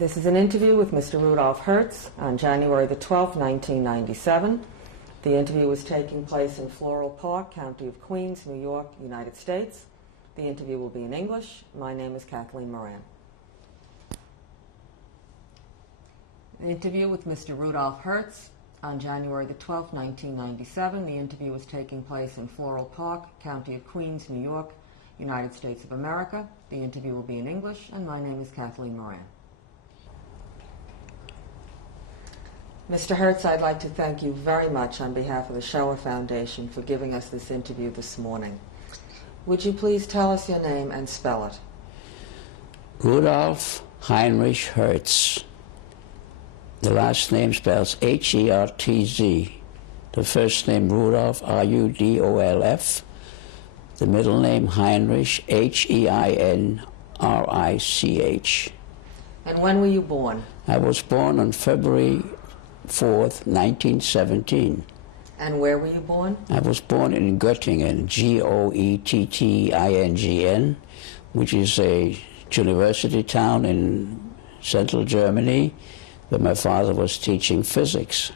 This is an interview with Mr. Rudolf Hertz on January the 12th, 1997. The interview was taking place in Floral Park, County of Queens, New York, United States. The interview will be in English. My name is Kathleen Moran. An interview with Mr. Rudolf Hertz on January the 12th, 1997. The interview was taking place in Floral Park, County of Queens, New York, United States of America. The interview will be in English, and my name is Kathleen Moran. Mr. Hertz, I'd like to thank you very much on behalf of the Shoah Foundation for giving us this interview this morning. Would you please tell us your name and spell it? Rudolf Heinrich Hertz. The last name spells H-E-R-T-Z. The first name Rudolf, R-U-D-O-L-F. The middle name Heinrich, H-E-I-N-R-I-C-H. And when were you born? I was born on February 4th, 1917. And where were you born? I was born in Göttingen, G-O-E-T-T-I-N-G-N, which is a university town in central Germany, where my father was teaching physics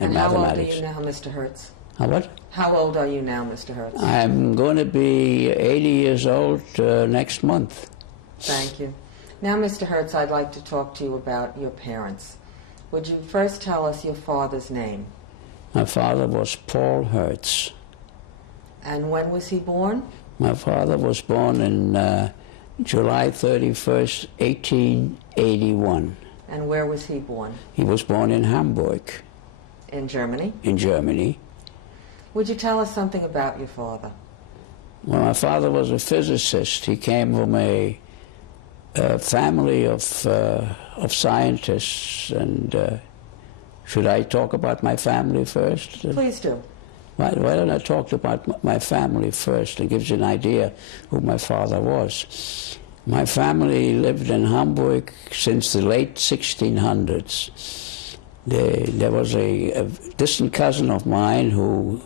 and mathematics. How old are you now, Mr. Hertz? What? How old are you now, Mr. Hertz? I'm going to be 80 years old next month. Thank you. Now, Mr. Hertz, I'd like to talk to you about your parents. Would you first tell us your father's name? My father was Paul Hertz. And when was he born? My father was born in July 31st, 1881. And where was he born? He was born in Hamburg. In Germany? In Germany. Would you tell us something about your father? Well, my father was a physicist. He came from a family of scientists, and should I talk about my family first? Please do. Why don't I talk about my family first? It gives you an idea who my father was. My family lived in Hamburg since the late 1600s. There was a distant cousin of mine who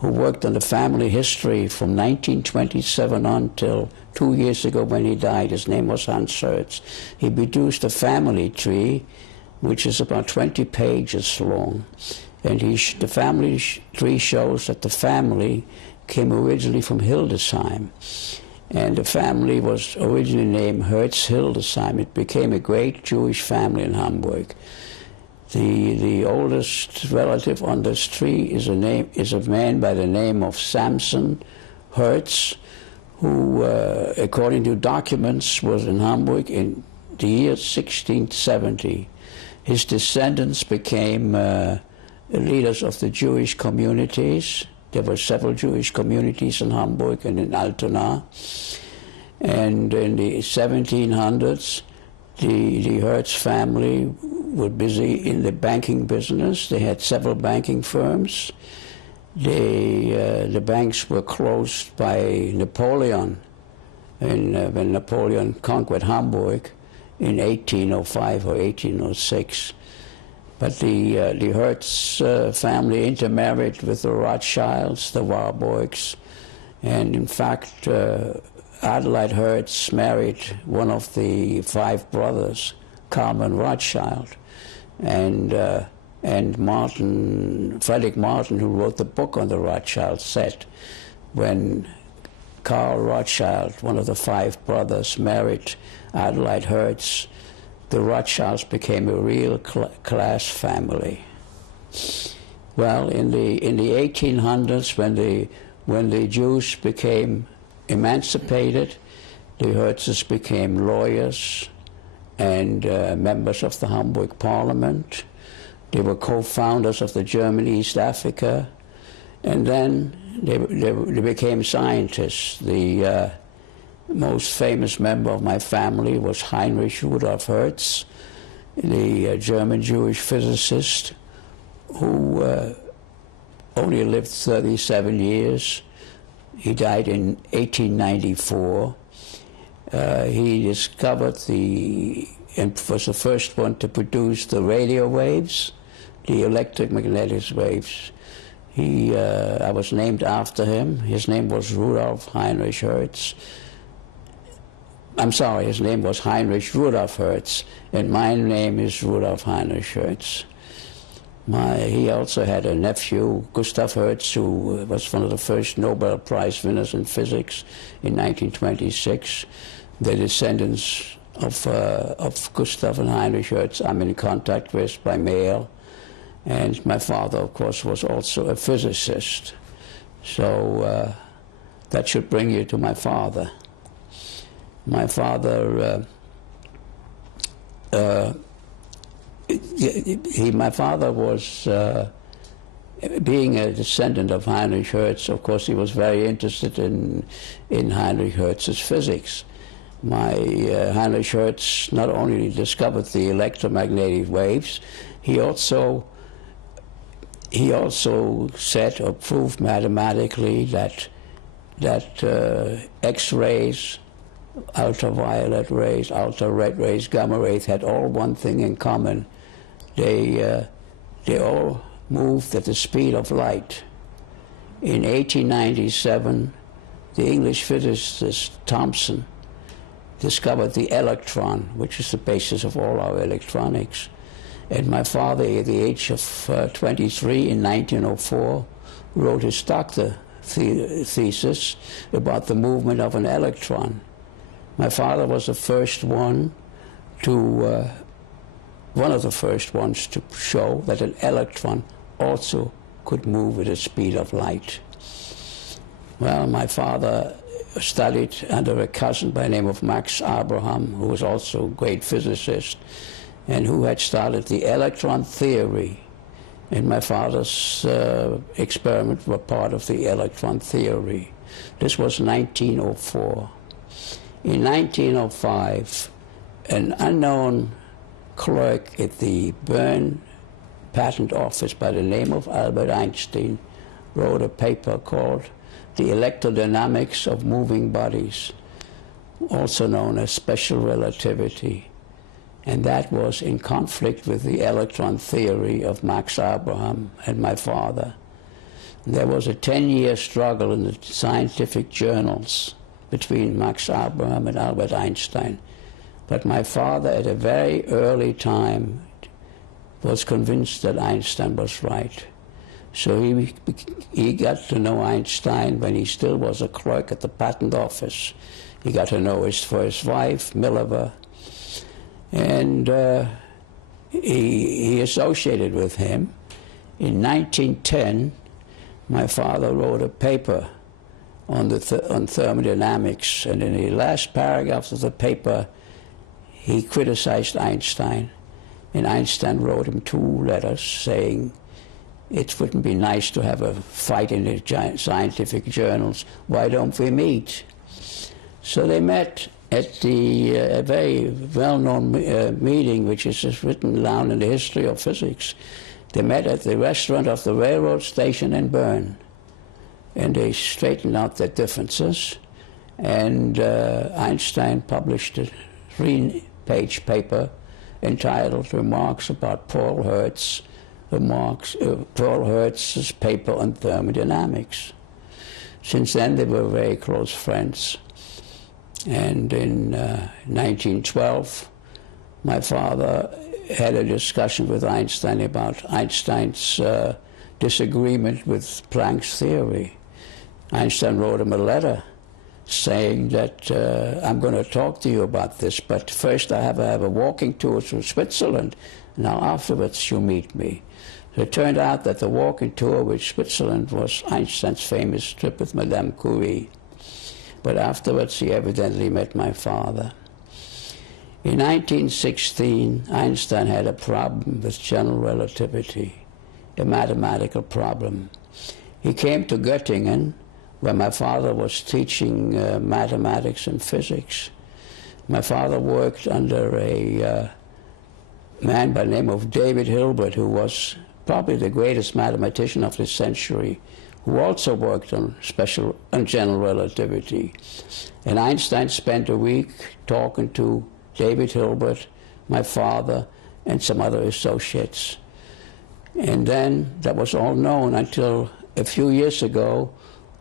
worked on the family history from 1927 on till 2 years ago when he died. His name was Hertz. He produced a family tree which is about 20 pages long. And the family tree shows that the family came originally from Hildesheim. And the family was originally named Hertz Hildesheim. It became a great Jewish family in Hamburg. The oldest relative on this tree is a man by the name of Samson Hertz, who, according to documents, was in Hamburg in the year 1670. His descendants became leaders of the Jewish communities. There were several Jewish communities in Hamburg and in Altona. And in the 1700s, the Hertz family were busy in the banking business. They had several banking firms. The banks were closed by Napoleon when Napoleon conquered Hamburg in 1805 or 1806. But the Hertz family intermarried with the Rothschilds, the Warburgs, and in fact Adelheid Hertz married one of the 5 brothers, Carmen Rothschild, and Frederick Martin, who wrote the book on the Rothschilds, said when Karl Rothschild, one of the 5 brothers, married Adelheid Hertz, the Rothschilds became a real class family. Well, in the 1800s, when the Jews became emancipated, the Hertzes became lawyers and members of the Hamburg Parliament. They were co-founders of the German East Africa, and then they became scientists. The most famous member of my family was Heinrich Rudolf Hertz, the German Jewish physicist who only lived 37 years. He died in 1894. He discovered and was the first one to produce the radio waves, the electromagnetic waves. I was named after him. His name was Rudolf Heinrich Hertz. I'm sorry, his name was Heinrich Rudolf Hertz, and my name is Rudolf Heinrich Hertz. He also had a nephew, Gustav Hertz, who was one of the first Nobel Prize winners in physics in 1926. The descendants of Gustav and Heinrich Hertz I'm in contact with by mail. And my father, of course, was also a physicist. So that should bring you to my father. My father, my father was, being a descendant of Heinrich Hertz, of course, he was very interested in Heinrich Hertz's physics. Heinrich Hertz not only discovered the electromagnetic waves, he also said or proved mathematically that X-rays, ultraviolet rays, ultra-red rays, gamma rays had all one thing in common. They all moved at the speed of light. In 1897, the English physicist Thomson discovered the electron, which is the basis of all our electronics. And my father, at the age of 23 in 1904, wrote his doctor thesis about the movement of an electron. My father was the first one one of the first ones to show that an electron also could move at the speed of light. Well, my father studied under a cousin by the name of Max Abraham, who was also a great physicist, and who had started the electron theory. And my father's experiments were part of the electron theory. This was 1904. In 1905, an unknown clerk at the Bern patent office by the name of Albert Einstein wrote a paper called The Electrodynamics of Moving Bodies, also known as Special Relativity. And that was in conflict with the electron theory of Max Abraham and my father. There was a 10-year struggle in the scientific journals between Max Abraham and Albert Einstein. But my father, at a very early time, was convinced that Einstein was right. So he got to know Einstein when he still was a clerk at the patent office. He got to know his wife, Mileva, and he associated with him. In 1910, my father wrote a paper on thermodynamics, and in the last paragraph of the paper, he criticized Einstein, and Einstein wrote him 2 letters saying it wouldn't be nice to have a fight in the scientific journals. Why don't we meet? So they met at a very well-known meeting, which is just written down in the history of physics. They met at the restaurant of the railroad station in Bern, and they straightened out their differences, and Einstein published a 3-page paper entitled Remarks about Paul Hertz, Paul Hertz's paper on thermodynamics. Since then, they were very close friends. And in 1912, my father had a discussion with Einstein about Einstein's disagreement with Planck's theory. Einstein wrote him a letter saying that I'm going to talk to you about this, but first I have a walking tour through Switzerland. Now afterwards you meet me. So it turned out that the walking tour with Switzerland was Einstein's famous trip with Madame Curie. But afterwards he evidently met my father. In 1916, Einstein had a problem with general relativity, a mathematical problem. He came to Göttingen, where my father was teaching mathematics and physics. My father worked under a man by the name of David Hilbert, who was probably the greatest mathematician of this century, who also worked on general relativity. And Einstein spent a week talking to David Hilbert, my father, and some other associates. And then that was all known until a few years ago,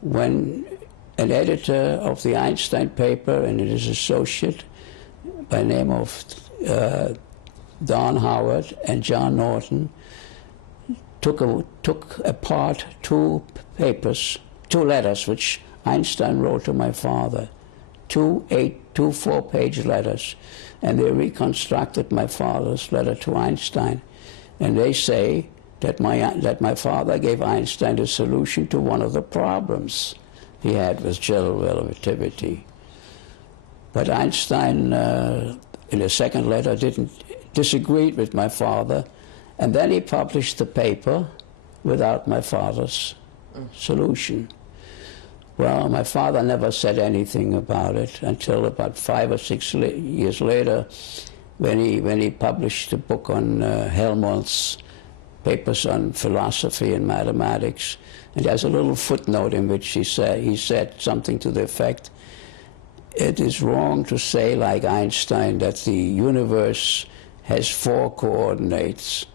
when an editor of the Einstein paper and his associate by the name of Don Howard and John Norton took apart two letters which Einstein wrote to my father, two 4-page letters, and they reconstructed my father's letter to Einstein, and they say that my father gave Einstein the solution to one of the problems he had with general relativity. But Einstein, in the second letter, disagreed with my father, and then he published the paper without my father's solution. Well, my father never said anything about it until about 5 or 6 years later, when he published a book on Helmholtz's papers on philosophy and mathematics. And there's a little footnote in which he said something to the effect, it is wrong to say, like Einstein, that the universe has 4 coordinates.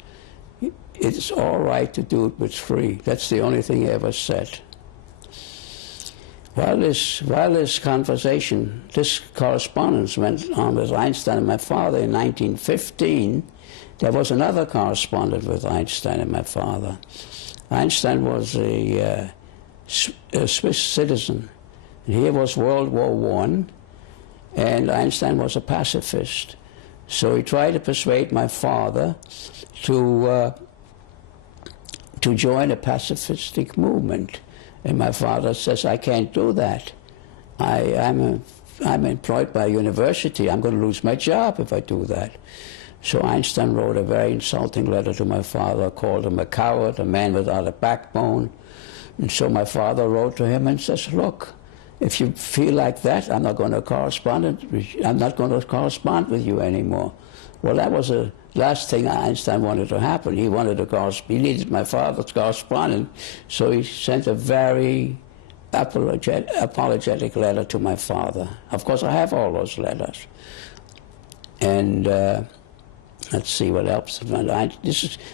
It's all right to do it with 3. That's the only thing he ever said. While this correspondence went on with Einstein and my father in 1915, there was another correspondent with Einstein and my father. Einstein was a Swiss citizen. And here was World War I, and Einstein was a pacifist. So he tried to persuade my father to join a pacifistic movement. And my father says, I can't do that. I'm employed by a university. I'm going to lose my job if I do that. So Einstein wrote a very insulting letter to my father, called him a coward, a man without a backbone. And so my father wrote to him and says, look, if you feel like that, I'm not going to correspond with you anymore. Well, that was the last thing Einstein wanted to happen. He needed my father's correspondent, so he sent a very apologetic letter to my father. Of course, I have all those letters. And let's see what else.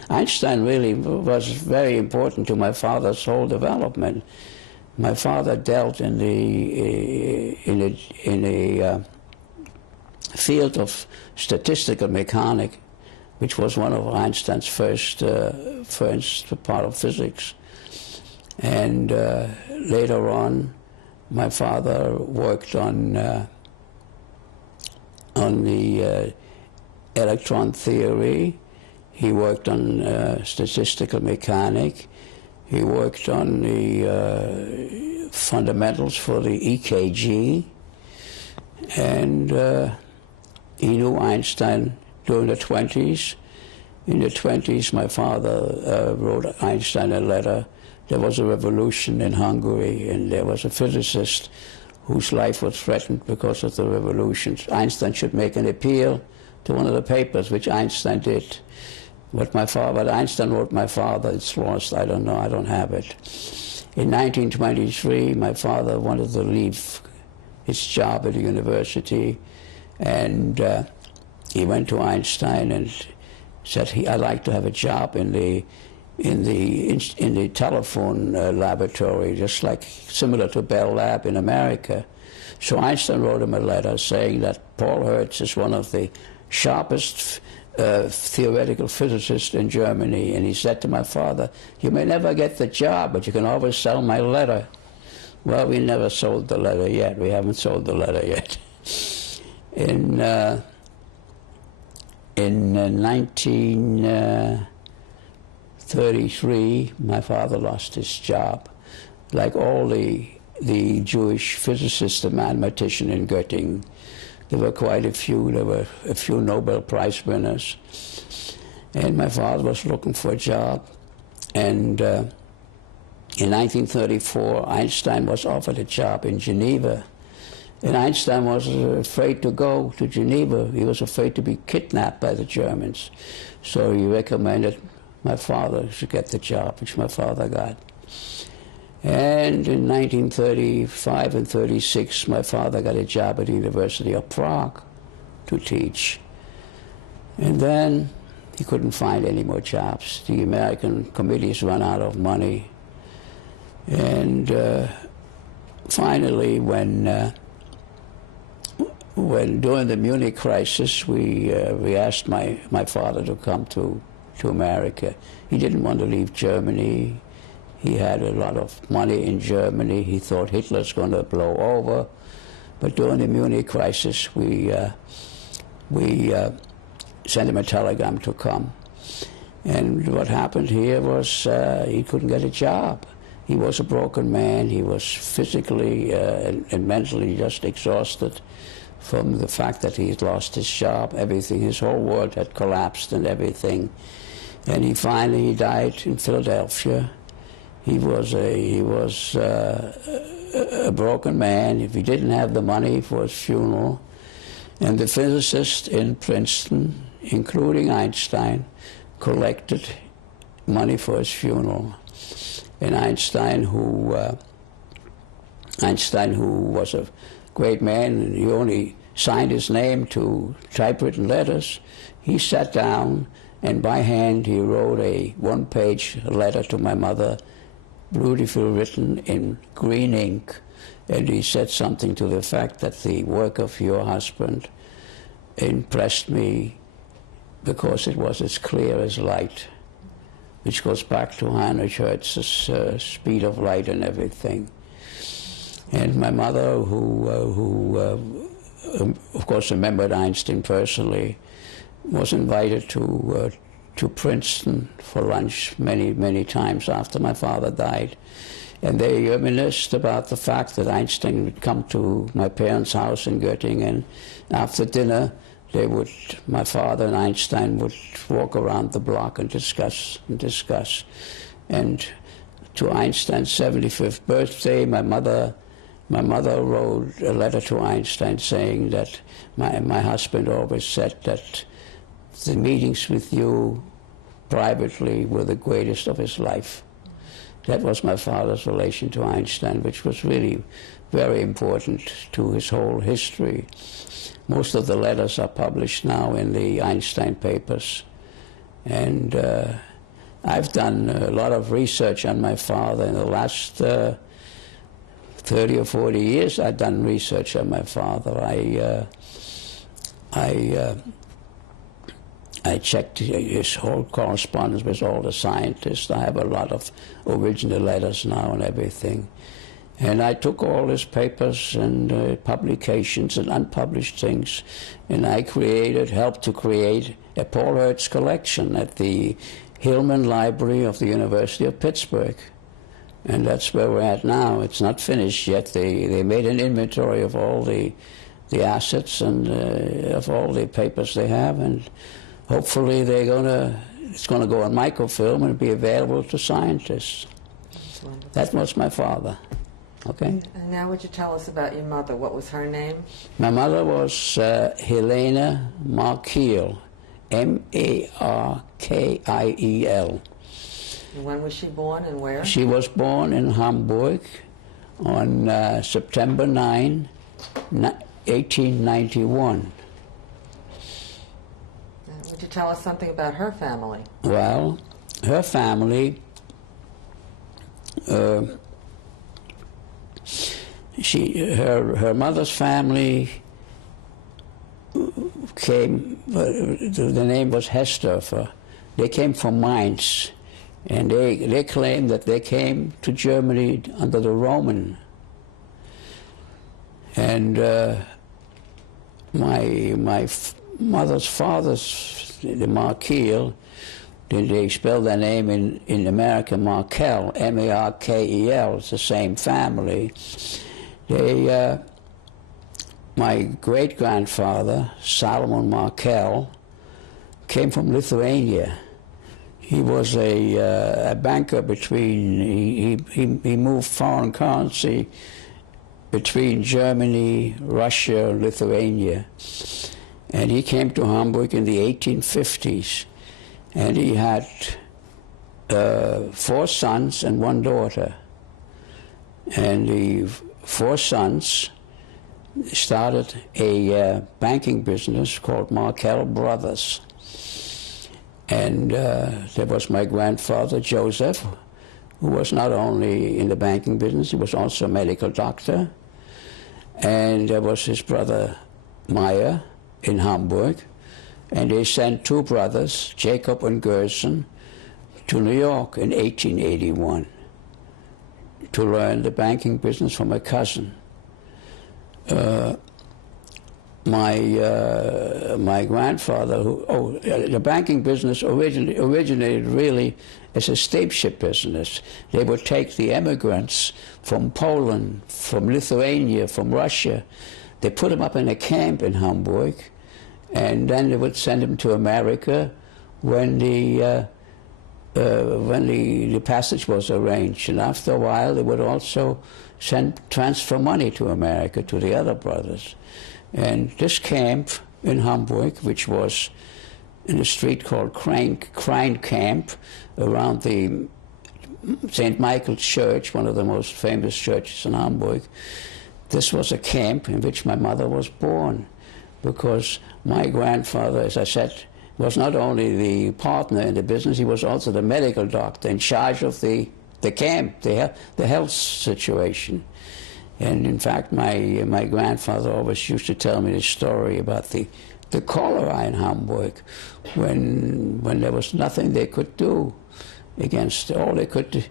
Einstein really was very important to my father's whole development. My father dealt in the field of statistical mechanics, which was one of Einstein's first part of physics. And later on, my father worked on the electron theory. He worked on statistical mechanics. He worked on the fundamentals for the EKG. And he knew Einstein during the 20s. In the 20s, my father wrote Einstein a letter. There was a revolution in Hungary, and there was a physicist whose life was threatened because of the revolution. Einstein should make an appeal to one of the papers, which Einstein did. What Einstein wrote my father, it's lost, I don't know, I don't have it. In 1923, my father wanted to leave his job at the university, and he went to Einstein and said, I'd like to have a job in the telephone laboratory, just like similar to Bell Lab in America. So Einstein wrote him a letter saying that Paul Hertz is one of the sharpest theoretical physicists in Germany. And he said to my father, you may never get the job, but you can always sell my letter. Well, we never sold the letter yet. We haven't sold the letter yet. In 1933, my father lost his job. Like all the Jewish physicists and mathematicians in Göttingen, there were quite a few. There were a few Nobel Prize winners. And my father was looking for a job. And in 1934, Einstein was offered a job in Geneva. And Einstein was afraid to go to Geneva. He was afraid to be kidnapped by the Germans. So he recommended my father should get the job, which my father got. And in 1935 and 36, my father got a job at the University of Prague to teach. And then he couldn't find any more jobs. The American committees ran out of money. And finally, when when during the Munich crisis, we asked my father to come to America. He didn't want to leave Germany. He had a lot of money in Germany. He thought Hitler's going to blow over. But during the Munich crisis, we sent him a telegram to come. And what happened here was he couldn't get a job. He was a broken man. He was physically and mentally just exhausted from the fact that he had lost his job, everything. His whole world had collapsed and everything. And he finally died in Philadelphia. He was a broken man. If he didn't have the money for his funeral, and the physicists in Princeton, including Einstein, collected money for his funeral. And Einstein, who was a great man, and he only signed his name to typewritten letters, he sat down and by hand he wrote a one-page letter to my mother, beautifully written in green ink, and he said something to the effect that the work of your husband impressed me because it was as clear as light, which goes back to Heinrich Hertz's speed of light and everything. And my mother, who of course remembered Einstein personally, was invited to Princeton for lunch many times after my father died. And they reminisced about the fact that Einstein would come to my parents' house in Göttingen. After dinner, my father and Einstein would walk around the block and discuss. And to Einstein's 75th birthday, my mother wrote a letter to Einstein saying that my husband always said that the meetings with you privately were the greatest of his life. That was my father's relation to Einstein, which was really very important to his whole history. Most of the letters are published now in the Einstein papers. And I've done a lot of research on my father. In the last 30 or 40 years, I've done research on my father. I checked his whole correspondence with all the scientists. I have a lot of original letters now and everything. And I took all his papers and publications and unpublished things, and I helped to create a Paul Hertz collection at the Hillman Library of the University of Pittsburgh. And that's where we're at now. It's not finished yet. They made an inventory of all the assets and of all the papers they have, and hopefully it's going to go on microfilm and be available to scientists. That was my father. Okay. And now would you tell us about your mother? What was her name? My mother was Helena Markiel, M-A-R-K-I-E-L. And when was she born and where? She was born in Hamburg on September 9, 1891. Would you tell us something about her family? Well, her family, her mother's family came, the name was Hesdorfer. They came from Mainz, and they claimed that they came to Germany under the Roman. And my mother's father's, the Markiel, they spell their name in America Markel, M-A-R-K-E-L. It's the same family. My great-grandfather, Salomon Markel, came from Lithuania. He was a banker he moved foreign currency between Germany, Russia, and Lithuania. And he came to Hamburg in the 1850s. And he had 4 sons and 1 daughter. And the 4 sons started a banking business called Markel Brothers. And there was my grandfather, Joseph, who was not only in the banking business, he was also a medical doctor. And there was his brother, Meyer in Hamburg, and they sent two brothers, Jacob and Gerson, to New York in 1881 to learn the banking business from a cousin. My grandfather, the banking business originated really as a steamship business. They would take the immigrants from Poland, from Lithuania, from Russia. They put them up in a camp in Hamburg, and then they would send them to America when the passage was arranged. And after a while, they would also transfer money to America to the other brothers. And this camp in Hamburg, which was in a street called Krein Camp, around the St. Michael's Church, one of the most famous churches in Hamburg, this was a camp in which my mother was born, because my grandfather, as I said, was not only the partner in the business, he was also the medical doctor in charge of the camp, the health situation. And in fact, my grandfather always used to tell me this story about the cholera in Hamburg, when there was nothing they could do against. All they could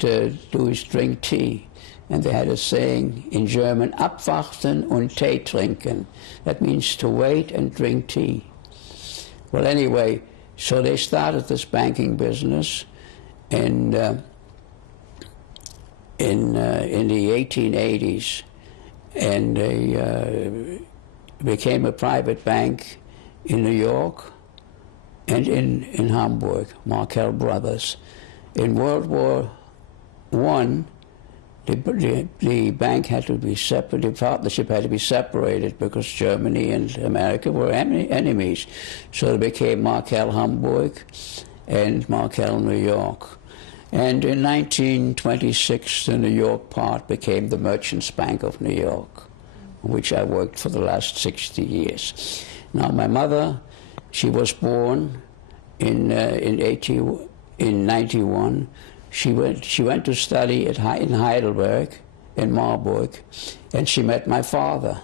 do is drink tea. And they had a saying in German, abwarten und Tee trinken. That means to wait and drink tea. Well, anyway, so they started this banking business, and in the 1880s, and they became a private bank in New York and in Hamburg, Markel Brothers. In World War I, the bank had to be separate, the partnership had to be separated because Germany and America were enemies. So it became Markel Hamburg and Markel New York. And in 1926, the New York part became the Merchants Bank of New York, which I worked for the last 60 years. Now, my mother, she was born in 91. She went to study in Heidelberg, in Marburg, and she met my father.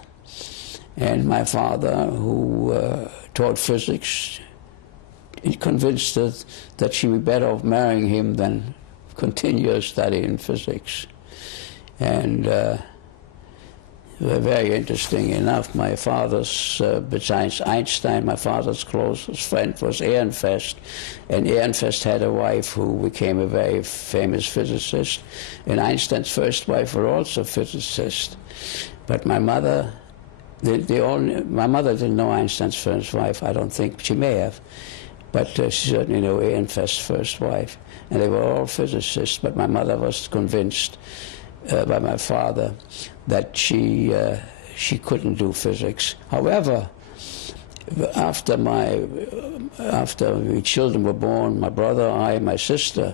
And my father, who taught physics, it convinced her that she would be better off marrying him than continue her study in physics. And very interesting enough, my father's, besides Einstein, my father's closest friend was Ehrenfest, and Ehrenfest had a wife who became a very famous physicist, and Einstein's first wife were also physicists. But my mother, my mother didn't know Einstein's first wife. I don't think she may have, but she certainly knew Ehrenfest's first wife, and they were all physicists. But my mother was convinced by my father that she couldn't do physics. However, after the children were born, my brother, I, my sister,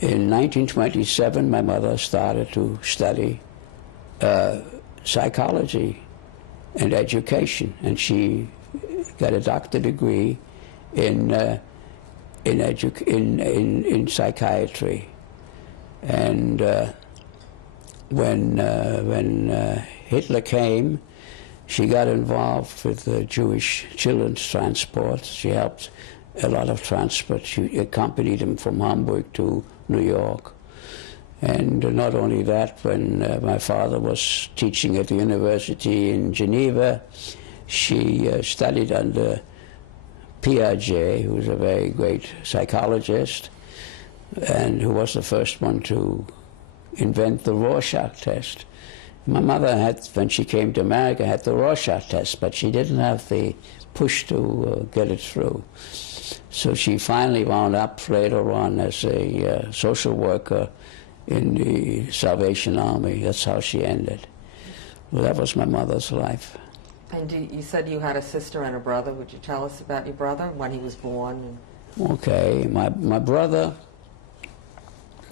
in 1927, my mother started to study psychology and education, and she got a doctorate degree in psychiatry. And when Hitler came, she got involved with the Jewish children's transport. She helped a lot of transport. She accompanied them from Hamburg to New York. And not only that, when my father was teaching at the university in Geneva, she studied under Piaget, who was a very great psychologist, and who was the first one to invent the Rorschach test. My mother had, when she came to America, had the Rorschach test, but she didn't have the push to get it through. So she finally wound up later on as a social worker in the Salvation Army. That's how she ended. Well, that was my mother's life. And you said you had a sister and a brother. Would you tell us about your brother, when he was born? Okay, my brother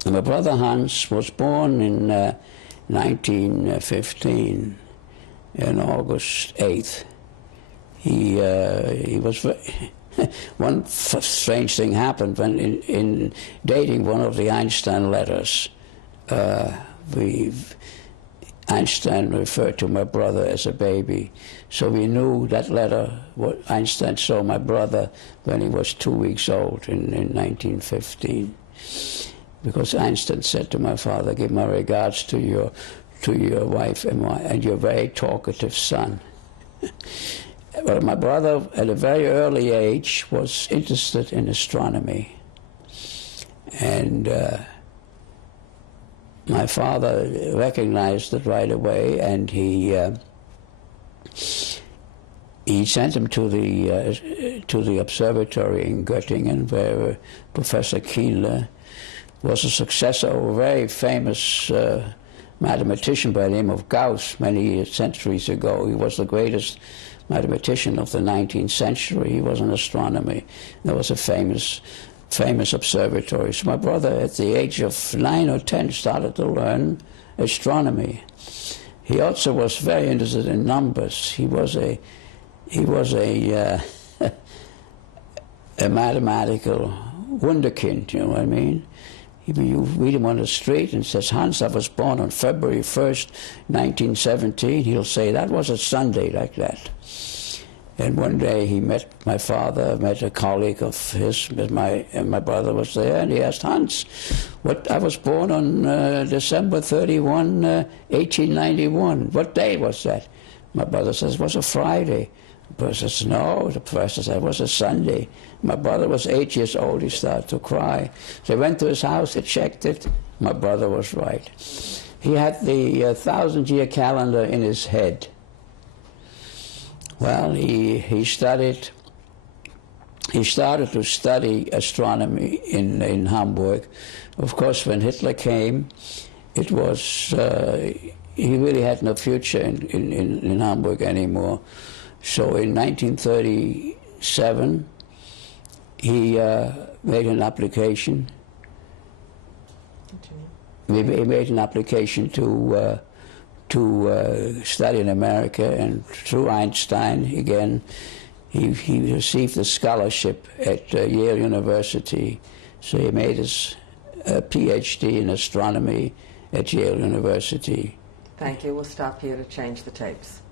Hans was born in 1915, on August 8th. He was one strange thing happened when in dating one of the Einstein letters. Einstein referred to my brother as a baby. So we knew that letter, what Einstein saw my brother when he was 2 weeks old in 1915. Because Einstein said to my father, give my regards to your wife and your very talkative son. Well, my brother, at a very early age, was interested in astronomy. And my father recognized it right away, and he sent him to the observatory in Göttingen, where Professor Kienle was a successor of a very famous mathematician by the name of Gauss many centuries ago. He was the greatest mathematician of the 19th century. He was in astronomy. There was a famous observatory. So my brother, at the age of 9 or 10, started to learn astronomy. He also was very interested in numbers. He was a a mathematical wunderkind, you know what I mean? You meet him on the street and says, Hans, I was born on February 1st, 1917. He'll say, that was a Sunday, like that. And one day he met my father, met a colleague of his, and my brother was there, and he asked, Hans, I was born on December 31, 1891. What day was that? My brother says, it was a Friday. The professor says, no. The professor said, it was a Sunday. My brother was 8 years old. He started to cry. So he went to his house, he checked it. My brother was right. He had the 1,000-year calendar in his head. Well, he started to study astronomy in Hamburg. Of course, when Hitler came, it was he really had no future in Hamburg anymore. So in 1937, he made an application. He made an application to study in America, and through Einstein, again, he received a scholarship at Yale University. So he made his PhD in astronomy at Yale University. Thank you. We'll stop here to change the tapes.